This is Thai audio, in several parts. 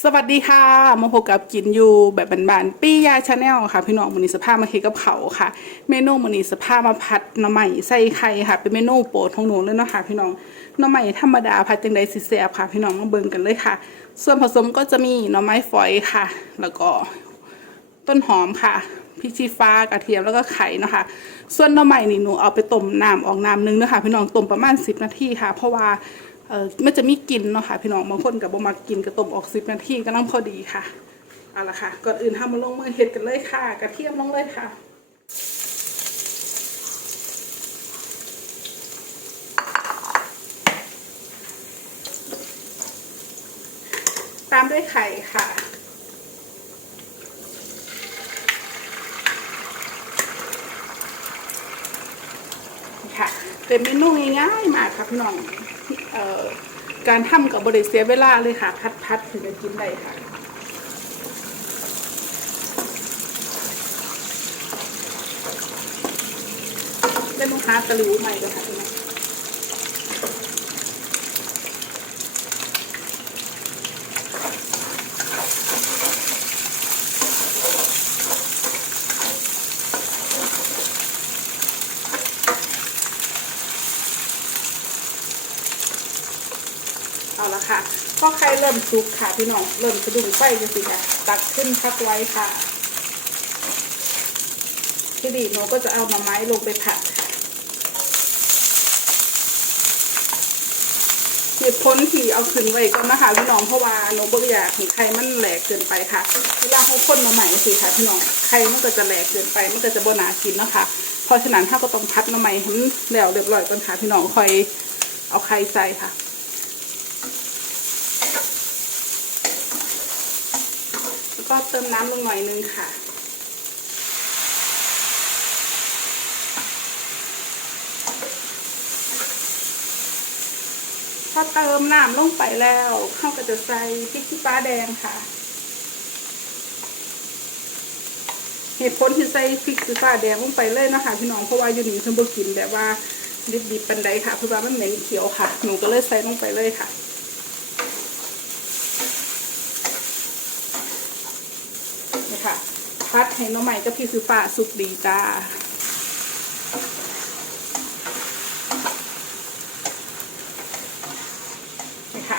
สวัสดีค่ะมาพบกับกินอยู่แบบบานๆปี้ยาชาแนลค่ะ พี่น้องมอนีสภาพมาเคีกับเขาค่ะ เมนูมอนีสภาพมาผัดหน่อไม้ใส่ไข่ค่ะ เป็นเมนูโปรดของหนูเลยเนาะค่ะ พี่น้องหน่อไม้ธรรมดาผัดจังไดสิแซ่บค่ะ พี่น้องมาเบิ่งกันเลยค่ะ ส่วนผสมก็จะมีหน่อไม้ฝอยค่ะ แล้วก็ต้นหอมค่ะพริกชี้ฟ้ากระเทียมแล้วก็ไข่นะคะ ส่วนหน่อไม้นี่หนูเอาไปต้มน้ำออกน้ำนึงนะคะพี่น้องต้มประมาณ 10 นาทีค่ะ เพราะว่า เออมันจะมีกลิ่นเนาะค่ะพี่น้องบางคนกับบมักกินก็ต้มออก10นาทีก็ลังพอดีค่ะเอาละค่ะก่อนอื่นทำมาลงมือเห็ดกันเลยค่ะ กระเทียมลงเลยค่ะตามด้วยไข่ค่ะ ค่ะ เป็นเมนูง่ายๆมากค่ะพี่น้อง เอ่อการทำกับบริเสียเวลาเลยค่ะ พัดพัดๆถึงจะกินได้ค่ะเล่นลูกค้าตะหลิวใหม่เลยค่ะ เอาละค่ะพอไข่เริ่มสุกค่ะพี่น้องเริ่มสะดุ้งไฟจะสิค่ะตักขึ้นพักไว้ค่ะที่ดีหนูก็จะเอาหน่อไม้ลงไปผัดค่ะเหตุผลที่เอาขึ้นไว้ก็นะคะพี่น้องเพราะว่าหนูบ่อยากให้ไข่มันแหลกเกินไปค่ะเวลาเขาคนมาใหม่สิค่ะพี่น้องไข่มันก็จะแหลกเกินไปมันก็จะบ่หนากินนะคะเพราะฉะนั้นถ้าก็ต้องพัดหน่อไม้ให้มันแล้วเรียบร้อยก่อนค่ะพี่น้องคอยเอาไข่ใส่ค่ะ แล้วก็เติมน้ำลงหน่อยนึงค่ะ พอเติมน้ำลงไปแล้วเข้าก็จะใส่พริกชี้ฟ้าแดงค่ะ เหตุผลที่ใส่พริกชี้ฟ้าแดงลงไปเลยนะคะพี่น้องเพราะว่าอยู่นี่เพิ่นบ่กินแบบว่าดิบๆปันใดค่ะ เพราะว่ามันเหม็นเขียวค่ะ หนูก็เลยใส่ลงไปเลยค่ะ นี่ค่ะ พัดให้น้องใหม่กับพริกชี้ฟ้าสุกดีจ้านะคะ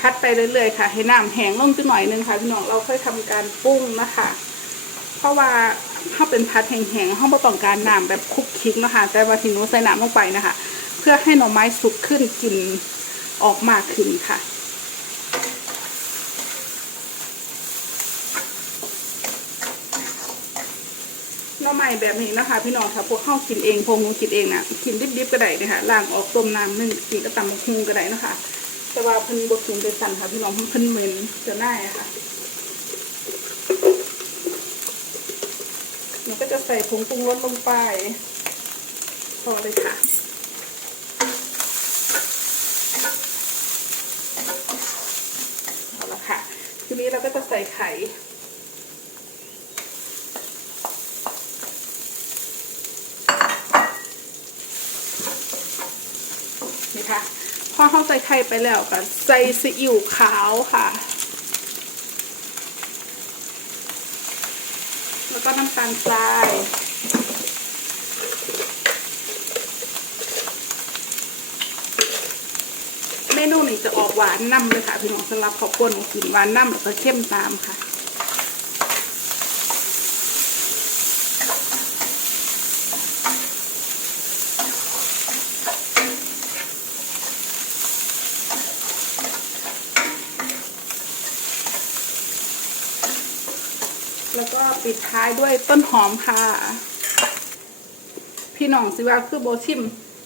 พัดไปเรื่อยๆค่ะ ให้น้ำแห้งลงจักหน่อยนึงค่ะพี่น้องเราค่อยทำการปรุงนะคะ เพราะว่าถ้าเป็นพัดแห้งๆห้องบ่ต้องการน้ำแบบคลุกคลิกนะคะแต่ว่าทีนู้ใส่น้ำลงไปนะคะ เพื่อให้หน่อไม้สุกขึ้นกลิ่นออกมากขึ้นค่ะ หน่อไม้แบบนี้นะคะ พี่น้องถ้าพวกเข้ากินเองพวกนูกินเองนะกินดิบๆก็ได้นะคะล้างออกต้มน้ำนึ่งกินก็ตำบักฮุงก็ได้นะคะ แต่ว่าเพิ่นบดกินเป็นสันค่ะ พี่น้องเพิ่นเหม็นจะได้ะค่ะหนูก็จะใส่ผงปรุงรสลงไปพอเลยค่ะเอาละค่ะ ทีนี้เราก็จะใส่ไข่ นี่ค่ะพอเข้าใส่ไข่ไปแล้วก็ใส่ซีอิ๊วขาวค่ะ แล้วก็น้ำตาลทรายเมนูนี้จะออกหวานน้ำเลยค่ะพี่น้องสำหรับขอบคุณกินหวานน้ำแล้วก็เข้มตามค่ะ แล้วก็ปิดท้ายด้วยต้นหอมค่ะ พี่น้องสิว่าคือโบชิม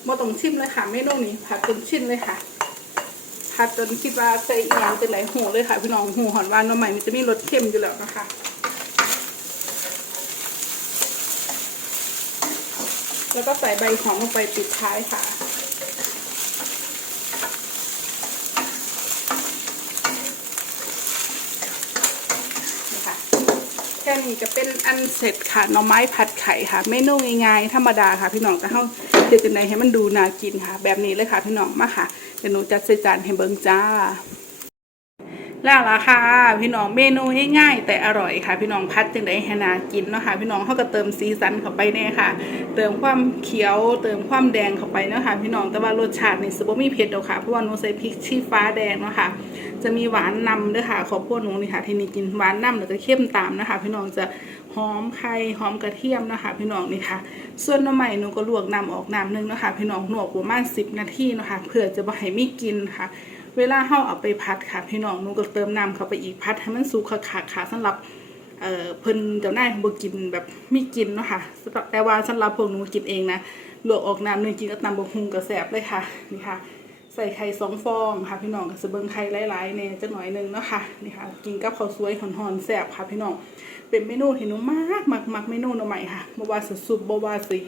โบต้องชิมเลยค่ะเมนูนี้ผัดจนชินเลยค่ะผัดจนคิดว่าใส่อีหยังเป็นไหลหูเลยค่ะ พี่น้องหูหอนวานมาใหม่มันจะมีรสเค็มอยู่แล้วนะคะแล้วก็ใส่ใบหอมลงไปปิดท้ายค่ะ นี่ค่ะแค่นี้จะเป็นอันเสร็จค่ะหน่อไม้ผัดไข่ค่ะเมนูง่ายๆธรรมดาค่ะ พี่น้องจะเข้าเดี๋ยวจะไหนให้มันดูน่ากินค่ะ แบบนี้เลยค่ะ พี่น้องมาค่ะเดี๋ยวหนูจัดใส่จานให้เบิ้งจ้า แล้วล่ะค่ะพี่น้องเมนูง่ายๆแต่อร่อยค่ะ พี่น้องพัดจังไดให้นากินเนาะค่ะพี่น้องเขาก็เติมสีสันเข้าไปแน่ค่ะ เติมความเขียวเติมความแดงเข้าไปเนาะค่ะพี่น้องแต่ว่ารสชาตินี่สิบ่มีเผ็ดหรอกค่ะเพราะว่าหนูใส่พริกชี้ฟ้าแดงเนาะค่ะจะมีหวานนำด้วยค่ะขอบพวกหนูนี่ค่ะที่นี่กินหวานนำแล้วก็เข้มตามนะคะ พี่น้องจะหอมไข่หอมกระเทียมนะคะ พี่น้องนี่ค่ะ ส่วนน้ำใหม่หนูก็ลวกน้ำออกน้ำนึงนะคะพี่น้องหนวกประมาณ10นาทีนะคะเพื่อจะบ่ให้มีกินค่ะ เวลาเฮาเอาไปพัดค่ะพี่น้องหนูก็เติมน้ำเข้าไปอีกพัดให้มันสุกค่ะค่ะสำหรับเอ่อเพิ่นเจ้านายบ่กินแบบมีกินเนาะค่ะสำหรับแต่ว่าสำหรับพวกหนูกินเองนะลวกออกน้ำหนึงกินกับตำบักหุ่งก็แซ่บเลยค่ะนี่ค่ะ ใส่ไข่สองฟองค่ะพี่น้องก็สิเบิ่งไข่หลายๆแหน่จักหน่อยหนึงเนาะค่ะนี่ค่ะ กินกับข้าวสวยหอนๆแซ่บค่ะพี่น้องเป็นเมนูที่หนูมากมักมักเมนูหน่อใหม่ค่ะบ่ว่าสิซุปบ่ว่าสิ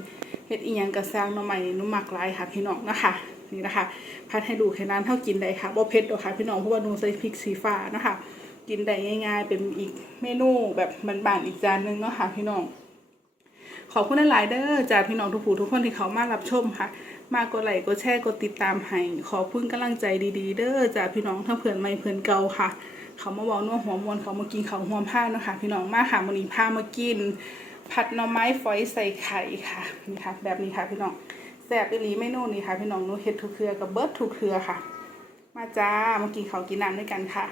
เฮ็ดอีหยังก็สร้างหน่อใหม่หนูมักหลายค่ะพี่น้องนะคะ นี่นะคะ พัดให้ดูแค่นั้นเท่ากินได้ค่ะบ่เผ็ดหรอกค่ะพี่น้องเพราะว่านูใส่พริกสีฟ้านะคะ กินได้ง่ายๆ เป็นอีกเมนูแบบบานๆอีกจานหนึงเนาะค่ะพี่น้องขอบคุณหลายเด้อจากพี่น้องทุกผู้ทุกคนที่เขามารับชมค่ะ มากกดไลค์กดแชร์กดติดตามให้ขอบคุณกำลังใจดีๆ เด้อจากพี่น้องทั้งเพื่อนใหม่เพื่อนเก่าค่ะ เขามาบอกนัวหัวมวนเขามากินเขาวหัวผ้าเนาะคะพี่น้องมาค่ะวันนี้พามากิน ผัดหน่อไม้ฝอยใส่ไข่ค่ะนี่ค่ะแบบนี้ค่ะพี่น้อง แซ่บอีหลีเมนูนี้ค่ะ พี่น้องหนูเฮ็ดทุกเครือกับเบิร์ดทุกเครือค่ะ มาจ้ามากินเขาวกินน้ำด้วยกันค่ะ